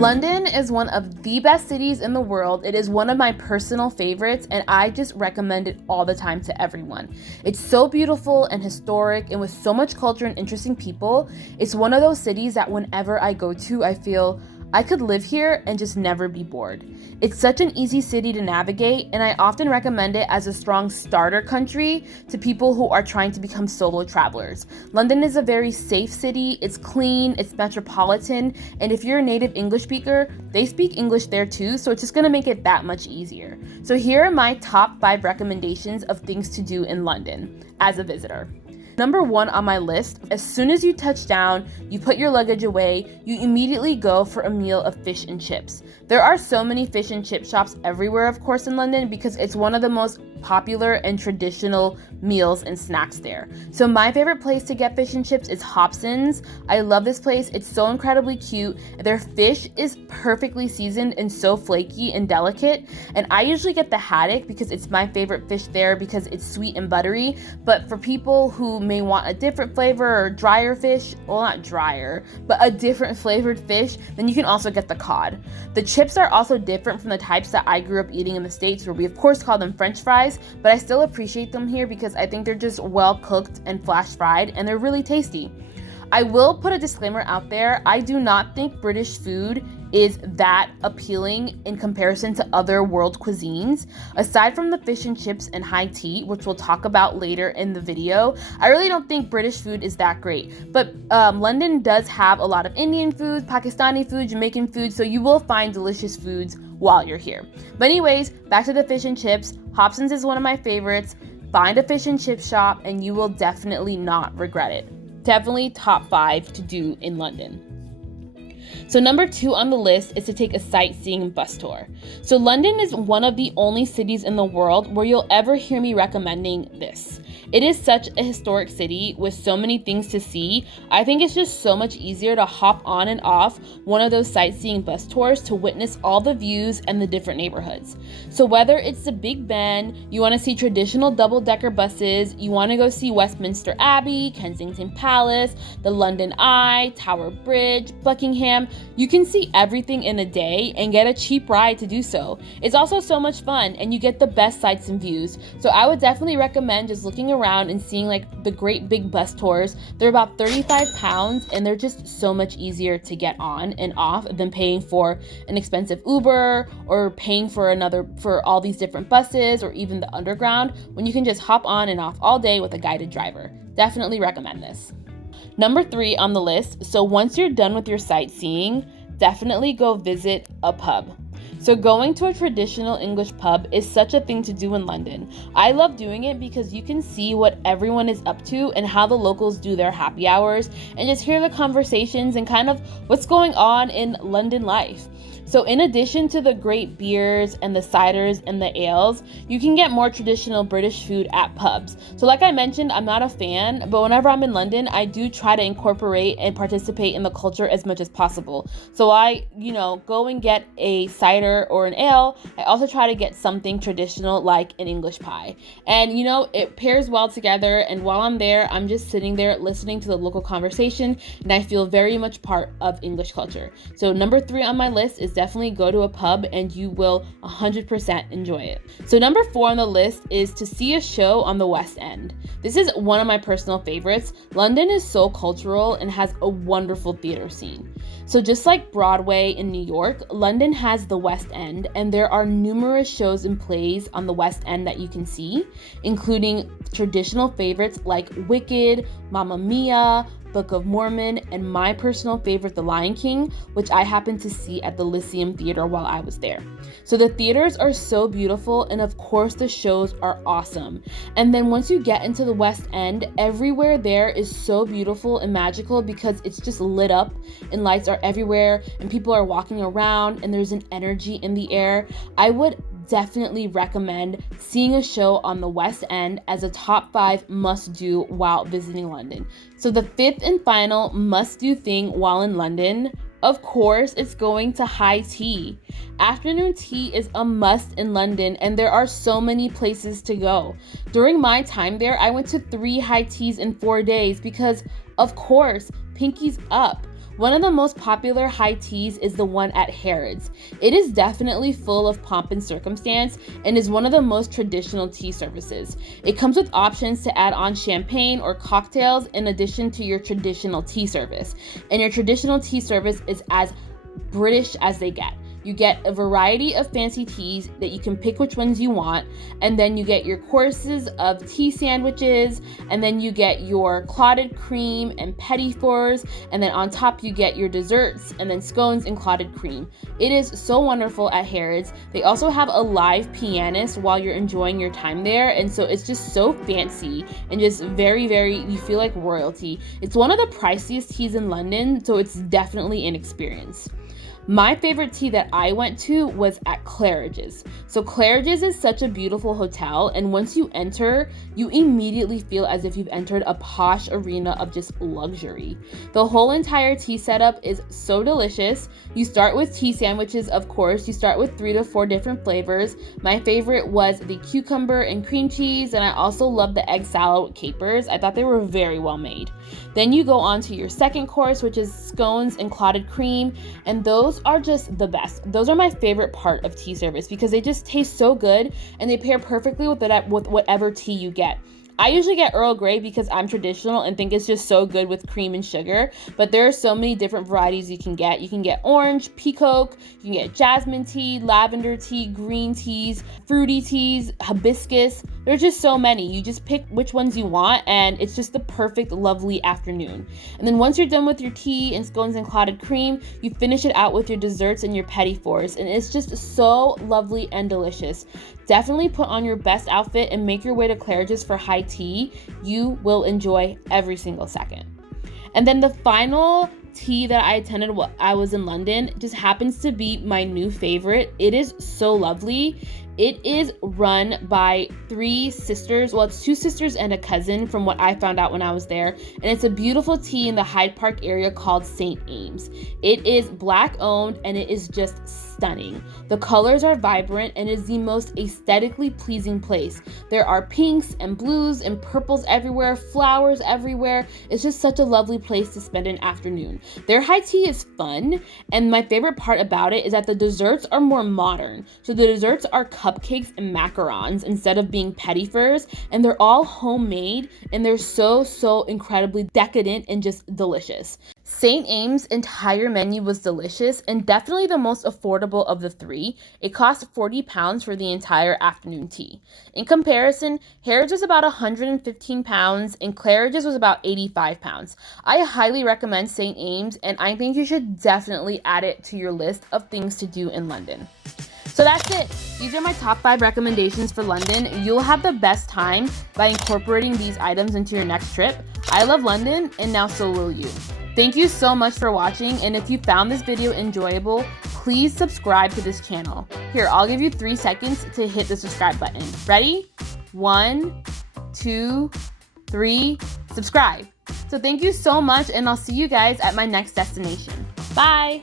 London is one of the best cities in the world. It is one of my personal favorites, and I just recommend it all the time to everyone. It's so beautiful and historic, and with so much culture and interesting people, it's one of those cities that whenever I go to, I feel I could live here and just never be bored. It's such an easy city to navigate, and I often recommend it as a strong starter country to people who are trying to become solo travelers. London is a very safe city, it's clean, it's metropolitan, and if you're a native English speaker, they speak English there too, so it's just gonna make it that much easier. So here are my top 5 recommendations of things to do in London as a visitor. Number 1 on my list, as soon as you touch down, you put your luggage away, you immediately go for a meal of fish and chips. There are so many fish and chip shops everywhere, of course, in London because it's one of the most popular and traditional meals and snacks there. So my favorite place to get fish and chips is Hobson's. I love this place. It's so incredibly cute. Their fish is perfectly seasoned and so flaky and delicate. And I usually get the haddock because it's my favorite fish there because it's sweet and buttery. But for people who may want a different flavor or drier fish, well, not drier, but a different flavored fish, then you can also get the cod. The chips are also different from the types that I grew up eating in the States, where we of course call them French fries, but I still appreciate them here because I think they're just well cooked and flash fried and they're really tasty. I will put a disclaimer out there. I do not think British food is that appealing in comparison to other world cuisines. Aside from the fish and chips and high tea, which we'll talk about later in the video, I really don't think British food is that great. But London does have a lot of Indian food, Pakistani food, Jamaican food, so you will find delicious foods while you're here. But anyways, back to the fish and chips. Hobson's is one of my favorites. Find a fish and chip shop and you will definitely not regret it. Definitely top 5 to do in London. So number 2 on the list is to take a sightseeing bus tour. So London is one of the only cities in the world where you'll ever hear me recommending this. It is such a historic city with so many things to see. I think it's just so much easier to hop on and off one of those sightseeing bus tours to witness all the views and the different neighborhoods. So whether it's the Big Ben, you want to see traditional double-decker buses, you want to go see Westminster Abbey, Kensington Palace, the London Eye, Tower Bridge, Buckingham, you can see everything in a day and get a cheap ride to do so. It's also so much fun and you get the best sights and views. So I would definitely recommend just looking around and seeing like the great big bus tours. They're about £35 and they're just so much easier to get on and off than paying for an expensive Uber or paying for all these different buses or even the underground, when you can just hop on and off all day with a guided driver. Definitely recommend this. Number 3 on the list, so once you're done with your sightseeing, definitely go visit a pub. So going to a traditional English pub is such a thing to do in London. I love doing it because you can see what everyone is up to and how the locals do their happy hours and just hear the conversations and kind of what's going on in London life. So in addition to the great beers and the ciders and the ales, you can get more traditional British food at pubs. So like I mentioned, I'm not a fan, but whenever I'm in London, I do try to incorporate and participate in the culture as much as possible. So I, go and get a cider or an ale. I also try to get something traditional like an English pie. And it pairs well together. And while I'm there, I'm just sitting there listening to the local conversation and I feel very much part of English culture. So number 3 on my list is definitely go to a pub and you will 100% enjoy it. So number 4 on the list is to see a show on the West End. This is one of my personal favorites. London is so cultural and has a wonderful theater scene. So just like Broadway in New York, London has the West End, and there are numerous shows and plays on the West End that you can see, including traditional favorites like Wicked, Mamma Mia, Book of Mormon, and my personal favorite, The Lion King, which I happened to see at the Lyceum Theater while I was there. So the theaters are so beautiful, and of course the shows are awesome. And then once you get into the West End, everywhere there is so beautiful and magical because it's just lit up and lights are everywhere and people are walking around and there's an energy in the air. I would definitely recommend seeing a show on the West End as a top 5 must-do while visiting London. So the 5th and final must-do thing while in London, of course, it's going to high tea. Afternoon tea is a must in London, and there are so many places to go. During my time there, I went to 3 high teas in 4 days because, of course, pinkies up. One of the most popular high teas is the one at Harrod's. It is definitely full of pomp and circumstance and is one of the most traditional tea services. It comes with options to add on champagne or cocktails in addition to your traditional tea service. And your traditional tea service is as British as they get. You get a variety of fancy teas that you can pick which ones you want, and then you get your courses of tea sandwiches, and then you get your clotted cream and petit fours, and then on top you get your desserts, and then scones and clotted cream. It is so wonderful at Harrod's. They also have a live pianist while you're enjoying your time there, and so it's just so fancy and just very, you feel like royalty. It's one of the priciest teas in London, so it's definitely an experience. My favorite tea that I went to was at Claridge's. So Claridge's is such a beautiful hotel, and once you enter, you immediately feel as if you've entered a posh arena of just luxury. The whole entire tea setup is so delicious. You start with tea sandwiches, of course. You start with 3 to 4 different flavors. My favorite was the cucumber and cream cheese, and I also love the egg salad with capers. I thought they were very well made. Then you go on to your second course, which is scones and clotted cream, and those are just the best. Those are my favorite part of tea service because they just taste so good and they pair perfectly with whatever tea you get. I usually get Earl Grey because I'm traditional and think it's just so good with cream and sugar, but there are so many different varieties you can get. You can get orange, peacock, you can get jasmine tea, lavender tea, green teas, fruity teas, hibiscus. There's just so many. You just pick which ones you want and it's just the perfect, lovely afternoon. And then once you're done with your tea and scones and clotted cream, you finish it out with your desserts and your petit fours, and it's just so lovely and delicious. Definitely put on your best outfit and make your way to Claridge's for high tea. You will enjoy every single second. And then the final tea that I attended while I was in London just happens to be my new favorite. It is so lovely. It is run by 3 sisters. Well, it's 2 sisters and a cousin from what I found out when I was there. And it's a beautiful tea in the Hyde Park area called St. Aymes. It is Black owned and it is just stunning. The colors are vibrant and is the most aesthetically pleasing place. There are pinks and blues and purples everywhere, flowers everywhere. It's just such a lovely place to spend an afternoon. Their high tea is fun, and my favorite part about it is that the desserts are more modern. So the desserts are cupcakes and macarons instead of being petit fours, and they're all homemade and they're so incredibly decadent and just delicious. St. Aymes' entire menu was delicious and definitely the most affordable of the 3. It cost £40 for the entire afternoon tea. In comparison, Harrod's was about £115 and Claridge's was about £85. I highly recommend St. Aymes, and I think you should definitely add it to your list of things to do in London. So that's it. These are my top 5 recommendations for London. You'll have the best time by incorporating these items into your next trip. I love London, and now so will you. Thank you so much for watching, and if you found this video enjoyable, please subscribe to this channel. Here, I'll give you 3 seconds to hit the subscribe button. Ready? 1, 2, 3, subscribe. So thank you so much, and I'll see you guys at my next destination. Bye!